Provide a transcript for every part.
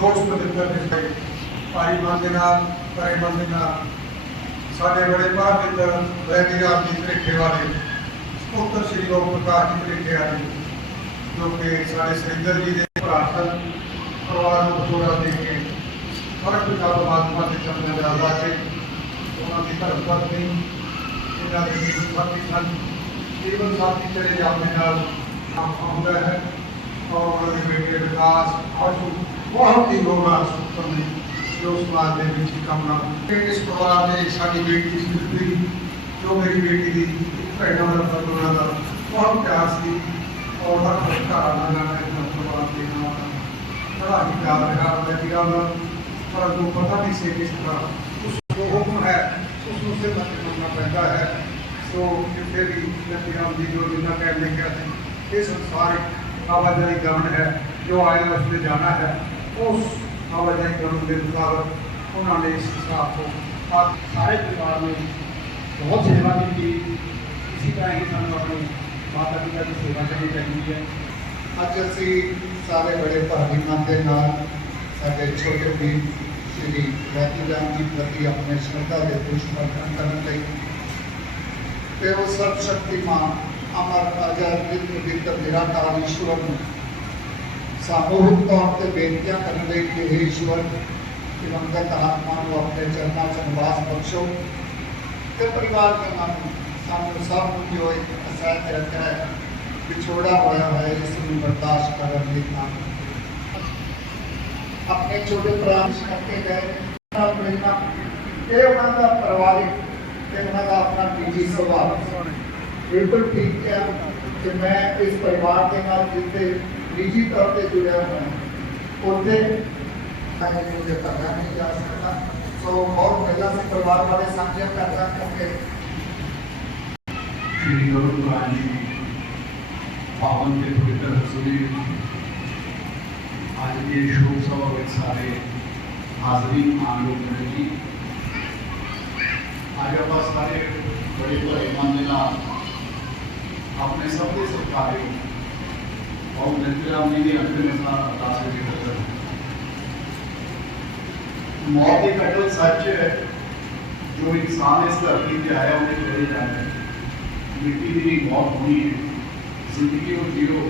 ਲੋਕ ਪ੍ਰਤੀਨਿਧਾਂ ਦੇ ਸਹਿਤ ਭਾਈ ਮਨ ਦੇ ਨਾਲ ਪਰੇ ਮਨ ਦੇ ਨਾਲ ਸਾਡੇ ਬੜੇ ਮਹਾਂਪਿੰਦਰ ਵੈਦੀ ਰਾਮ ਜੀ ਤ੍ਰਿਖੇ ਵਾਲੇ ਸਪੁੱਤਰ ਸ੍ਰੀ ਲੋਕ ਪ੍ਰਕਾਸ਼ ਜੀ ਤ੍ਰਿਖੇ ਵਾਲੇ, ਜੋ ਕਿ ਸਾਡੇ ਸ੍ਰੀਂਦਰ ਜੀ ਦੇ ਭਰਾ ਸਨ, ਪਰਿਵਾਰ ਨੂੰ ਥੋੜਾ ਦੇ ਕੇ ਫ਼ਰਕ ਦਾ ਮਹਾਤਮਾ ਦੇ ਚੰਨ ਦਾ ਲਾ ਕੇ ਉਹਨਾਂ ਦੀ ਧਰਮ ਪਤਨੀ ਇਹਨਾਂ ਦੇ ਜੀਵਨ ਸਾਥੀ ਸਨ, ਜੀਵਨ ਸਾਥੀ ਚਲੇ ਜਾਂਦੇ ਨਾਲ ਆਉਂਦਾ ਹੈ, ਔਰ ਉਹਨਾਂ ਦੇ ਬੇਟੇ ਵਿਕਾਸ ਔਰ ਬਹੁਤ ਹੀ ਲੋੜਾ ਸੁਤਨ ਨੇ ਜੋ ਸਮਾਜ ਦੇ ਵਿੱਚ ਹੀ ਕੰਮ ਨਾ ਇਸ ਪਰਿਵਾਰ ਦੇ ਸਾਡੀ ਬੇਟੀ ਸਿਰਫੀ ਜੋ ਮੇਰੀ ਬੇਟੀ ਦੀ ਭੈਣਾਂ ਦਾ ਪਰਵਾਨਾ ਦਾ ਬਹੁਤ ਪਿਆਰ ਸੀ ਔਰ ਹਰ ਘਰ ਨਾਲ ਨਾਲ ਇਸ ਪਰਿਵਾਰ ਦੇ ਨਾਲ ਬੜਾ ਹੀ ਪਿਆਰ ਰਿਹਾ ਬੇਟੀਆਂ ਦਾ ਪਰੰਤੂ ਪਤਾ ਨਹੀਂ ਸੀ ਕਿਸ ਤਰ੍ਹਾਂ ਉਸ ਜੋ ਹੁਕਮ ਹੈ ਉਸ ਨੂੰ ਸਿਰ ਮੱਥੇ ਕਰਨਾ ਪੈਂਦਾ ਹੈ ਸੋ ਕਿਸੇ ਵੀ ਨਤੀਜਾ ਦੀ ਜੋ ਜਿੰਨਾ ਕਹਿ ਲਿਖਿਆ ਸੀ ਇਹ ਸੰਸਾਰ ਇੱਕ ਆਵਾਜਾਈ ਗਮਨ ਹੈ ਜੋ ਆਏ ਵਸਤੇ ਜਾਣਾ ਹੈ उस आवाजाही कानून के मुताबिक उन्होंने इस स्टाफ को सारे परिवार ने बहुत सेवा की थी। इसी तरह ही सू अपनी माता पिता की सेवा करनी चाहिए। है अज असी सारे बड़े भाभी मन के छोटे भी श्री वैती राम जी प्रति अपने श्रद्धा के पुष्प अर्पण करने सर्वशक्ति माँ अमर अजर नित्य नित्य निराकार, ईश्वर ਸਾਮੂਹਿਕ ਤੌਰ ਤੇ ਬੇਨਤੀਆਂ ਕਰਨ ਲਈ ਕਿ हे ਈਸ਼ਵਰ ਦਿਵੰਗਤ ਆਤਮਾ ਨੂੰ ਆਪਣੇ ਚਰਨਾਂ 'ਚ ਨਿਵਾਸ ਬਖਸ਼ੋ ਤੇ ਪਰਿਵਾਰ ਦੇ ਮਨ ਸਾਨੂੰ ਸਭ ਨੂੰ ਜੋ ਇੱਕ ਅਸਹਿ ਰੱਖਿਆ ਹੈ ਵਿਛੋੜਾ ਹੋਇਆ ਹੈ ਇਸ ਨੂੰ ਬਰਦਾਸ਼ਤ ਕਰਨ ਲਈ ਨਾ ਆਪਣੇ ਛੋਟੇ ਪ੍ਰਾਣ ਕਰਕੇ ਗਏ। ਨਾਲ ਮਿਲਣਾ ਇਹ ਉਹਨਾਂ ਦਾ ਪਰਿਵਾਰਿਕ ਤੇ ਉਹਨਾਂ ਦਾ ਆਪਣਾ ਨਿੱਜੀ ਸੁਭਾਅ। ਬਿਲਕੁਲ ਠੀਕ ਹੈ ਕਿ ਮੈਂ ਇਸ ਪਰਿਵਾਰ ਦੇ ਨਾਲ ਜਿੱਤੇ निजी तौर पर जुड़े हुए हैं। उनसे मुझे पता नहीं जा सकता। सो और महिला से परिवार वाले सामने करता करके पावन के पवित्र सुने। आज ये शोक सभा में सारे हाजरी आम लोग मिलेगी आज आप सारे बड़े बड़े मंदिर अपने सबके सरकारी नित्याम जी की अंतिम अरदास जी करते मौत की कटल सच है जो इंसान इस धरती पे आया उन्हें चले जाना है मिट्टी की भी मौत होनी है जिंदगी को जियो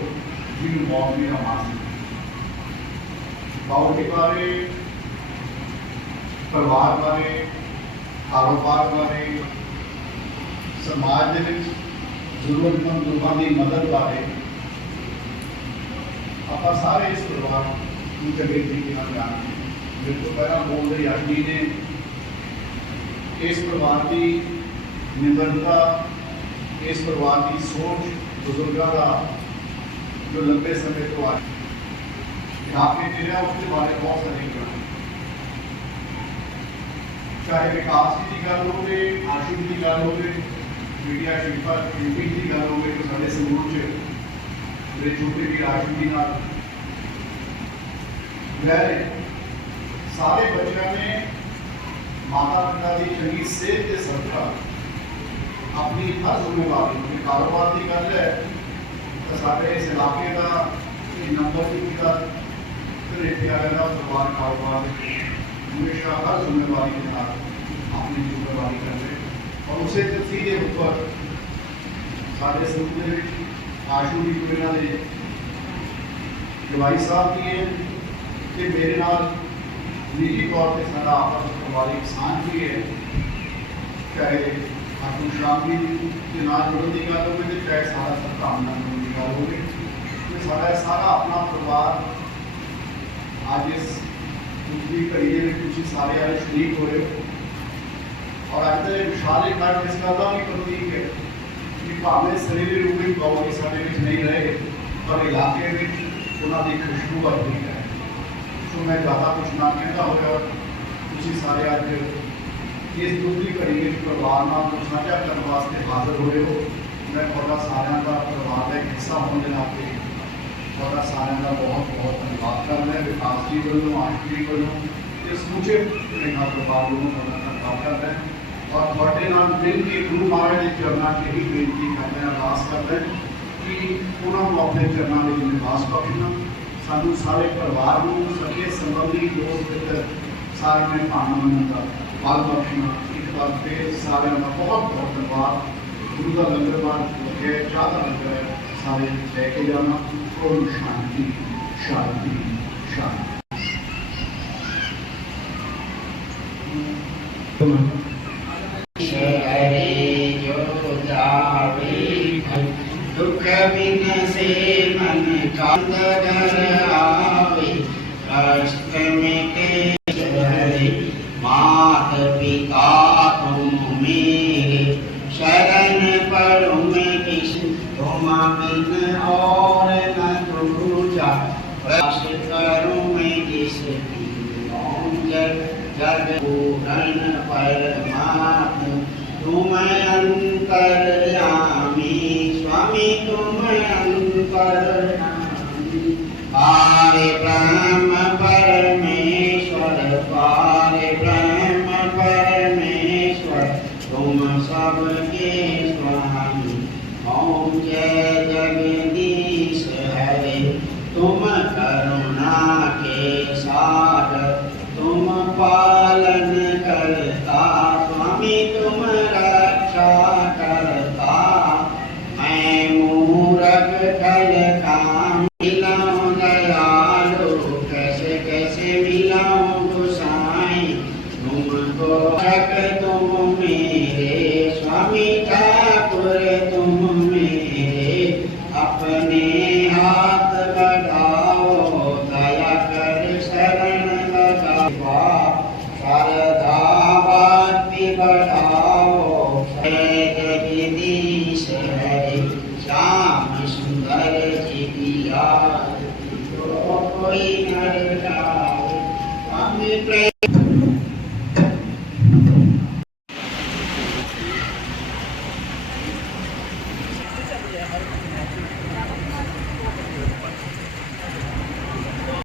जिन मौत भी हम हासिल बाबू के बारे परिवार बारे कारोबार बारे समाज ਦੇ ਵਿੱਚ ਜ਼ਰੂਰਤਮੰਦ ਲੋਕਾਂ ਦੀ ਮਦਦ ਬਾਰੇ ਆਪਾਂ ਸਾਰੇ ਇਸ ਪਰਿਵਾਰ ਨੂੰ ਚੰਗੇ ਤਰੀਕੇ ਨਾਲ ਜਾਣਦੇ ਹਾਂ ਮੇਰੇ ਤੋਂ ਪਹਿਲਾਂ ਬੋਲ ਰਹੇ ਅੱਜ ਜੀ ਨੇ ਇਸ ਪਰਿਵਾਰ ਦੀ ਨਿਮਰਤਾ ਇਸ ਪਰਿਵਾਰ ਦੀ ਸੋਚ ਬਜ਼ੁਰਗਾਂ ਦਾ ਜੋ ਲੰਬੇ ਸਮੇਂ ਤੋਂ ਆ आपने तेरा उसके बारे में बहुत सारी गल चाहे विकास की गल हो आशु की गल हो मीडिया शिल्पा यूपी की गल हो तो साढ़े समूह मेरे छोटे भी जी नाल। वैसे सारे बच्चों ने माता पिता की चंगी सेहत के सदका अपनी हर जिम्मेवारी क्योंकि कारोबार की गल है तो साढ़े इस इलाके का नंबर एक का घरेटे वाले परिवार कारोबार हमेशा हर जिम्मेवारी के साथ अपनी जिम्मेवारी करते और उसे तथी के ऊपर साढ़े समूह के विच आशू जी को इन्होंने जवाई साहब की है कि मेरे नाल निजी तौर पर सारा आपस में परिवारिक साझ भी है चाहे आपको शाम भी के नाल जुड़न की गल हो चाहे सारा सरकार नाल जुड़न की गल हो सारा सारा अपना परिवार आज इस दूसरी घड़ी के ਤੁਸੀਂ ਸਾਰੇ ਵਾਲੇ ਸ਼ਰੀਕ ਹੋ ਰਹੇ ਹੋ ਔਰ ਅੱਜ ਦੇ ਵਿਸ਼ਾਲ ਇਕੱਠ ਇਸ ਗੱਲ ਦਾ ਵੀ ਪ੍ਰਤੀਕ ਹੈ ਕਿ ਭਾਵੇਂ ਸਰੀਰਕ ਰੂਪ ਵਿੱਚ ਗੌਰੀ ਸਾਡੇ ਵਿੱਚ ਨਹੀਂ ਰਹੇ ਪਰ ਇਲਾਕੇ ਵਿੱਚ ਉਹਨਾਂ ਦੀ ਖੁਸ਼ਬੂ ਵਰਦੀ ਹੈ ਸੋ ਮੈਂ ਜ਼ਿਆਦਾ ਕੁਝ ਨਾ ਕਹਿੰਦਾ ਹੋਇਆ ਤੁਸੀਂ ਸਾਰੇ ਅੱਜ ਇਸ ਦੁੱਖੀ ਘੜੀ ਵਿੱਚ ਪਰਿਵਾਰ ਨਾਲ ਕੁਝ ਸਾਂਝਾ ਕਰਨ ਵਾਸਤੇ ਹਾਜ਼ਰ ਹੋਏ ਹੋ ਮੈਂ ਤੁਹਾਡਾ ਸਾਰਿਆਂ ਦਾ ਪਰਿਵਾਰ ਦਾ ਇੱਕ ਹਿੱਸਾ ਹੋਣ ਦੇ ਨਾਤੇ ਤੁਹਾਡਾ ਸਾਰਿਆਂ ਦਾ ਬਹੁਤ ਬਹੁਤ ਧੰਨਵਾਦ ਕਰਦਾ ਵਿਕਾਸ ਜੀ ਵੱਲੋਂ ਆਸ਼ੂ ਜੀ ਵੱਲੋਂ ਤੇ ਸਮੁੱਚੇ ਮੇਰਾ ਪਰਿਵਾਰ ਵੱਲੋਂ ਤੁਹਾਡਾ ਧੰਨਵਾਦ ਕਰਦਾ ਔਰ ਤੁਹਾਡੇ ਨਾਲ ਮਿਲ ਕੇ ਗੁਰੂ ਮਹਾਰਾਜ ਦੇ ਚਰਨਾਂ 'ਚ ਹੀ ਬੇਨਤੀ ਕਰਦੇ ਹਾਂ ਅਰਦਾਸ ਕਰਦੇ ਕਿ ਉਹਨਾਂ ਨੂੰ ਆਪਣੇ ਚਰਨਾਂ ਵਿੱਚ ਨਿਵਾਸ ਬਖਸ਼ਣਾ, ਸਾਨੂੰ ਸਾਰੇ ਪਰਿਵਾਰ ਨੂੰ, ਸਕੇ ਸੰਬੰਧੀ ਦੋਸਤ ਮਿੱਤਰ ਸਾਰਿਆਂ ਨੇ ਭਾਣਾ ਮੰਨਣ ਦਾ ਬਾਲ ਬਖਸ਼ਣਾ। ਇੱਕ ਵਾਰ ਫੇਰ ਸਾਰਿਆਂ ਦਾ ਬਹੁਤ ਬਹੁਤ ਧੰਨਵਾਦ। ਗੁਰੂ ਦਾ ਲੰਗਰ ਬਾਰ ਲੱਗੇ ਚਾਹ ਦਾ ਲੰਗਰ ਹੈ, ਸਾਰੇ ਲੈ ਕੇ ਜਾਣਾ। ਓਮ ਸ਼ਾਂਤੀ ਸ਼ਾਂਤੀ ਸ਼ਾਂਤੀ। हरे बिन से मन कांत घर आवे कष्ट मिटे हरे मात पिता तुम मेरे शरण पर मैं किस तुम बिन और न दूजा प्रश करूँ मैं जिसकी जग पूर्ण परमात्म तुम अंतरयामी। स्वामी तुम पारे ब्रह्म परमेश्वर पारे ब्रह्म परमेश्वर तुम सबके play.